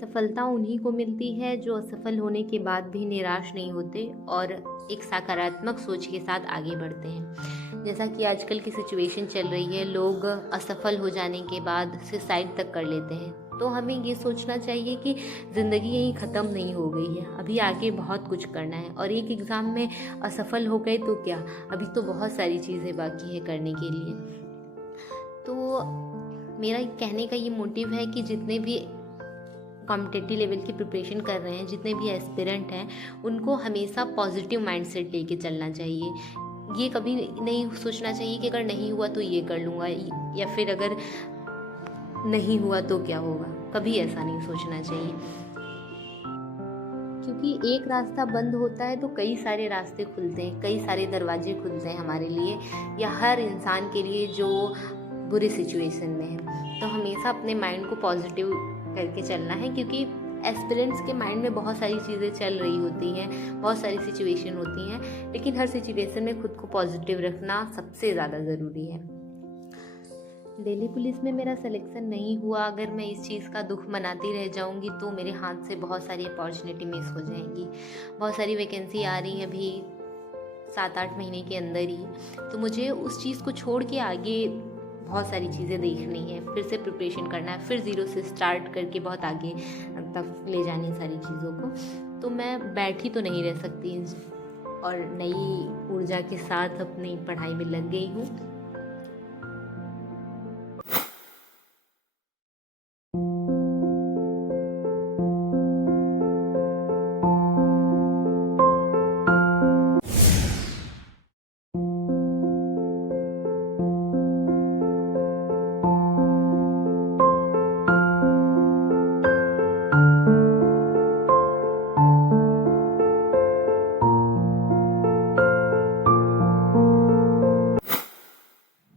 सफलता उन्हीं को मिलती है जो असफल होने के बाद भी निराश नहीं होते और एक सकारात्मक सोच के साथ आगे बढ़ते हैं। जैसा कि आजकल की सिचुएशन चल रही है, लोग असफल हो जाने के बाद सुसाइड तक कर लेते हैं। तो हमें ये सोचना चाहिए कि ज़िंदगी यहीं ख़त्म नहीं हो गई है, अभी आगे बहुत कुछ करना है। और एक एग्ज़ाम में असफल हो गए तो क्या, अभी तो बहुत सारी चीज़ें बाकी है करने के लिए। तो मेरा कहने का ये मोटिव है कि जितने भी कॉम्पिटिटिव लेवल की प्रिपरेशन कर रहे हैं, जितने भी एस्पिरेंट हैं, उनको हमेशा पॉजिटिव माइंडसेट लेके चलना चाहिए। ये कभी नहीं सोचना चाहिए कि अगर नहीं हुआ तो ये कर लूँगा, या फिर अगर नहीं हुआ तो क्या होगा, कभी ऐसा नहीं सोचना चाहिए। क्योंकि एक रास्ता बंद होता है तो कई सारे रास्ते खुलते हैं, कई सारे दरवाजे खुलते हैं हमारे लिए या हर इंसान के लिए जो बुरी सिचुएशन में है। तो हमेशा अपने माइंड को पॉजिटिव करके चलना है, क्योंकि एस्पिरेंट्स के माइंड में बहुत सारी चीज़ें चल रही होती हैं, बहुत सारी सिचुएशन होती हैं, लेकिन हर सिचुएशन में खुद को पॉजिटिव रखना सबसे ज़्यादा ज़रूरी है। दिल्ली पुलिस में मेरा सिलेक्शन नहीं हुआ, अगर मैं इस चीज़ का दुख मनाती रह जाऊंगी तो मेरे हाथ से बहुत सारी अपॉर्चुनिटी मिस हो जाएंगी। बहुत सारी वैकेंसी आ रही है अभी 7-8 महीने के अंदर ही, तो मुझे उस चीज़ को छोड़ के आगे बहुत सारी चीज़ें देखनी है, फिर से प्रिपरेशन करना है, फिर ज़ीरो से स्टार्ट करके बहुत आगे तक ले जानी सारी चीज़ों को। तो मैं बैठी तो नहीं रह सकती और नई ऊर्जा के साथ अपनी पढ़ाई में लग गई हूँ।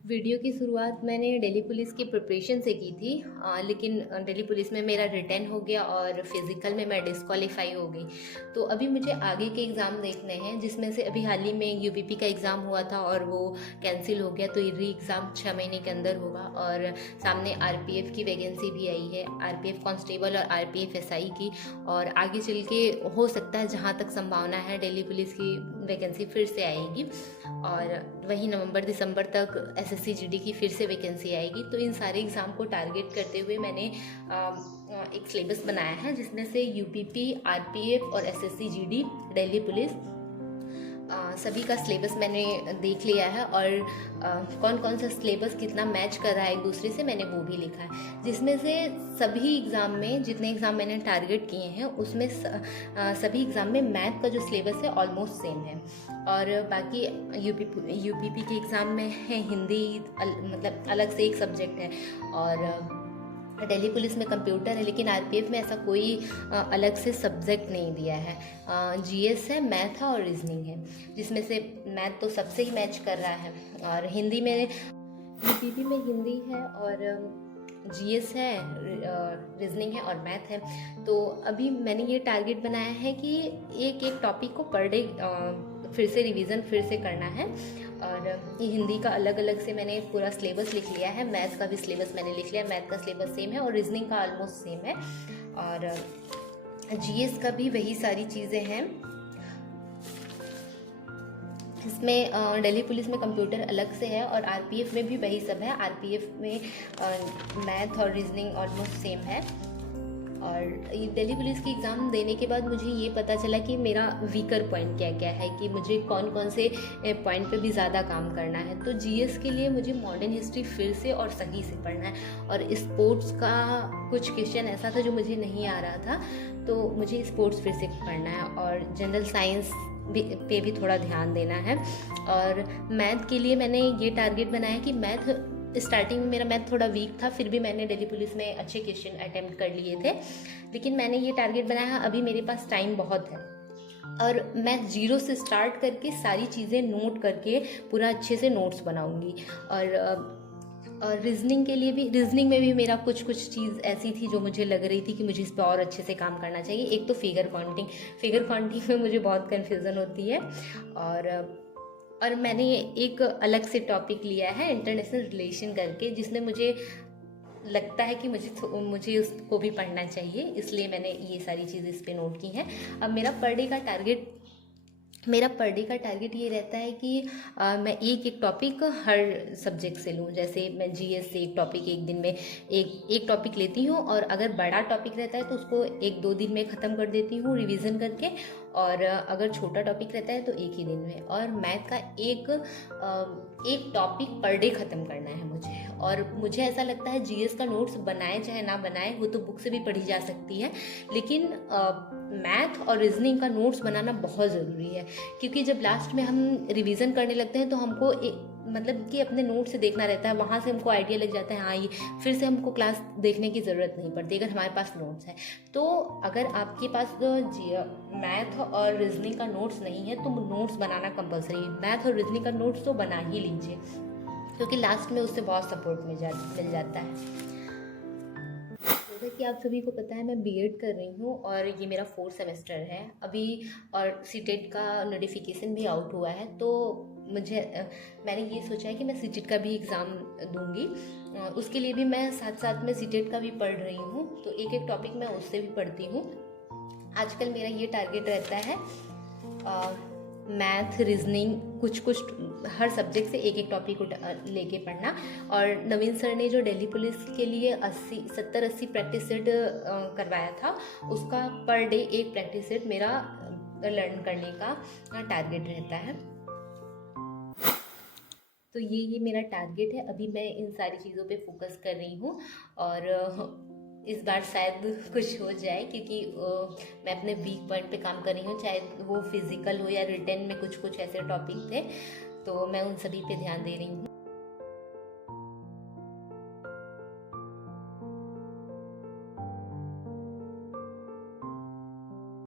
वीडियो की शुरुआत मैंने दिल्ली पुलिस की प्रिपरेशन से की थी, लेकिन दिल्ली पुलिस में मेरा रिटर्न हो गया और फिज़िकल में मैं डिस्क्वालीफाई हो गई। तो अभी मुझे आगे के एग्ज़ाम देखने हैं, जिसमें से अभी हाल ही में यूपीपी का एग्ज़ाम हुआ था और वो कैंसिल हो गया, तो री एग्ज़ाम 6 महीने के अंदर होगा। और सामने आरपीएफ की वैकेंसी भी आई है, आरपीएफ कांस्टेबल और आरपीएफ एसआई की, और आगे चल के हो सकता है, जहाँ तक संभावना है, दिल्ली पुलिस की वैकेंसी फिर से आएगी। और वही नवंबर दिसंबर तक एसएससी जीडी की फिर से वैकेंसी आएगी। तो इन सारे एग्ज़ाम को टारगेट करते हुए मैंने एक सिलेबस बनाया है, जिसमें से यूपीपी, आरपीएफ और एसएससी जीडी, दिल्ली पुलिस, सभी का सिलेबस मैंने देख लिया है। और कौन कौन सा सिलेबस कितना मैच कर रहा है एक दूसरे से, मैंने वो भी लिखा है, जिसमें से सभी एग्ज़ाम में, जितने एग्ज़ाम मैंने टारगेट किए हैं, उसमें सभी एग्ज़ाम में मैथ का जो सिलेबस है ऑलमोस्ट सेम है। और बाकी यूपीपी के एग्ज़ाम में है हिंदी, मतलब अलग से एक सब्जेक्ट है, और दिल्ली पुलिस में कंप्यूटर है, लेकिन आरपीएफ में ऐसा कोई अलग से सब्जेक्ट नहीं दिया है। जीएस है, मैथ है और रीजनिंग है, जिसमें से मैथ तो सबसे ही मैच कर रहा है। और हिंदी में यूपीपी में हिंदी है और जीएस है, रीजनिंग है और मैथ है। तो अभी मैंने ये टारगेट बनाया है कि एक एक टॉपिक को पर डे फिर से रिवीजन फिर से करना है। और ये हिंदी का अलग अलग से मैंने पूरा सिलेबस लिख लिया है, मैथ्स का भी सिलेबस मैंने लिख लिया, मैथ का सिलेबस सेम है और रीजनिंग का ऑलमोस्ट सेम है, और जीएस का भी वही सारी चीज़ें हैं। इसमें दिल्ली पुलिस में कंप्यूटर अलग से है और आरपीएफ में भी वही सब है। आरपीएफ में मैथ और रीजनिंग ऑलमोस्ट सेम है। और दिल्ली पुलिस की एग्ज़ाम देने के बाद मुझे ये पता चला कि मेरा वीकर पॉइंट क्या क्या है, कि मुझे कौन कौन से पॉइंट पे भी ज़्यादा काम करना है। तो जीएस के लिए मुझे मॉडर्न हिस्ट्री फिर से और सही से पढ़ना है, और स्पोर्ट्स का कुछ क्वेश्चन ऐसा था जो मुझे नहीं आ रहा था, तो मुझे स्पोर्ट्स फिर से पढ़ना है, और जनरल साइंस पे भी थोड़ा ध्यान देना है। और मैथ के लिए मैंने ये टारगेट बनाया कि मैथ, स्टार्टिंग में मेरा मैथ थोड़ा वीक था, फिर भी मैंने दिल्ली पुलिस में अच्छे क्वेश्चन अटेम्प्ट कर लिए थे, लेकिन मैंने ये टारगेट बनाया, अभी मेरे पास टाइम बहुत है और मैं जीरो से स्टार्ट करके सारी चीज़ें नोट करके पूरा अच्छे से नोट्स बनाऊंगी। और रीजनिंग के लिए भी, रीजनिंग में भी मेरा कुछ चीज़ ऐसी थी जो मुझे लग रही थी कि मुझे इस पर और अच्छे से काम करना चाहिए। एक तो फिगर काउंटिंग में मुझे बहुत कन्फ्यूज़न होती है, और मैंने एक अलग से टॉपिक लिया है इंटरनेशनल रिलेशन करके, जिसमें मुझे लगता है कि मुझे उसको भी पढ़ना चाहिए, इसलिए मैंने ये सारी चीज़ इस पे नोट की हैं। अब मेरा पर डे का टारगेट ये रहता है कि मैं एक टॉपिक हर सब्जेक्ट से लूँ। जैसे मैं जीएस से एक टॉपिक एक दिन में एक टॉपिक लेती हूँ, और अगर बड़ा टॉपिक रहता है तो उसको 1-2 दिन में ख़त्म कर देती हूँ रिवीजन करके, और अगर छोटा टॉपिक रहता है तो एक ही दिन में। और मैथ का एक टॉपिक पर डे ख़त्म करना है मुझे। और मुझे ऐसा लगता है जीएस का नोट्स बनाए चाहे ना बनाए, वो तो बुक से भी पढ़ी जा सकती है, लेकिन मैथ और रीजनिंग का नोट्स बनाना बहुत ज़रूरी है। क्योंकि जब लास्ट में हम रिवीजन करने लगते हैं तो हमको मतलब कि अपने नोट से देखना रहता है, वहाँ से हमको आइडिया लग जाता है, हाँ ये फिर से हमको क्लास देखने की ज़रूरत नहीं पड़ती अगर हमारे पास नोट्स है। तो अगर आपके पास मैथ और रीजनिंग का नोट्स नहीं है तो नोट्स बनाना कंपलसरी है। मैथ और रीजनिंग का नोट्स तो बना ही लीजिए, क्योंकि लास्ट में उससे बहुत सपोर्ट मिल जाता है। जैसा कि आप सभी को पता है, मैं बीएड कर रही हूँ और ये मेरा 4th सेमेस्टर है अभी, और सीटेट का नोटिफिकेशन भी आउट हुआ है। तो मैंने ये सोचा है कि मैं सीटेट का भी एग्ज़ाम दूंगी। उसके लिए भी मैं साथ में सीटेट का भी पढ़ रही हूँ, तो एक टॉपिक मैं उससे भी पढ़ती हूँ। आजकल मेरा ये टारगेट रहता है मैथ, रीजनिंग, कुछ हर सब्जेक्ट से एक टॉपिक लेके पढ़ना। और नवीन सर ने जो दिल्ली पुलिस के लिए 70-80 प्रैक्टिस सेट करवाया था, उसका पर डे एक प्रैक्टिस सेट मेरा लर्न करने का टारगेट रहता है। तो ये मेरा टारगेट है। अभी मैं इन सारी चीज़ों पे फोकस कर रही हूँ, और इस बार शायद कुछ हो जाए, क्योंकि मैं अपने वीक पॉइंट पे काम कर रही हूँ, चाहे वो फिजिकल हो या रिटन में कुछ ऐसे टॉपिक थे, तो मैं उन सभी पे ध्यान दे रही हूँ।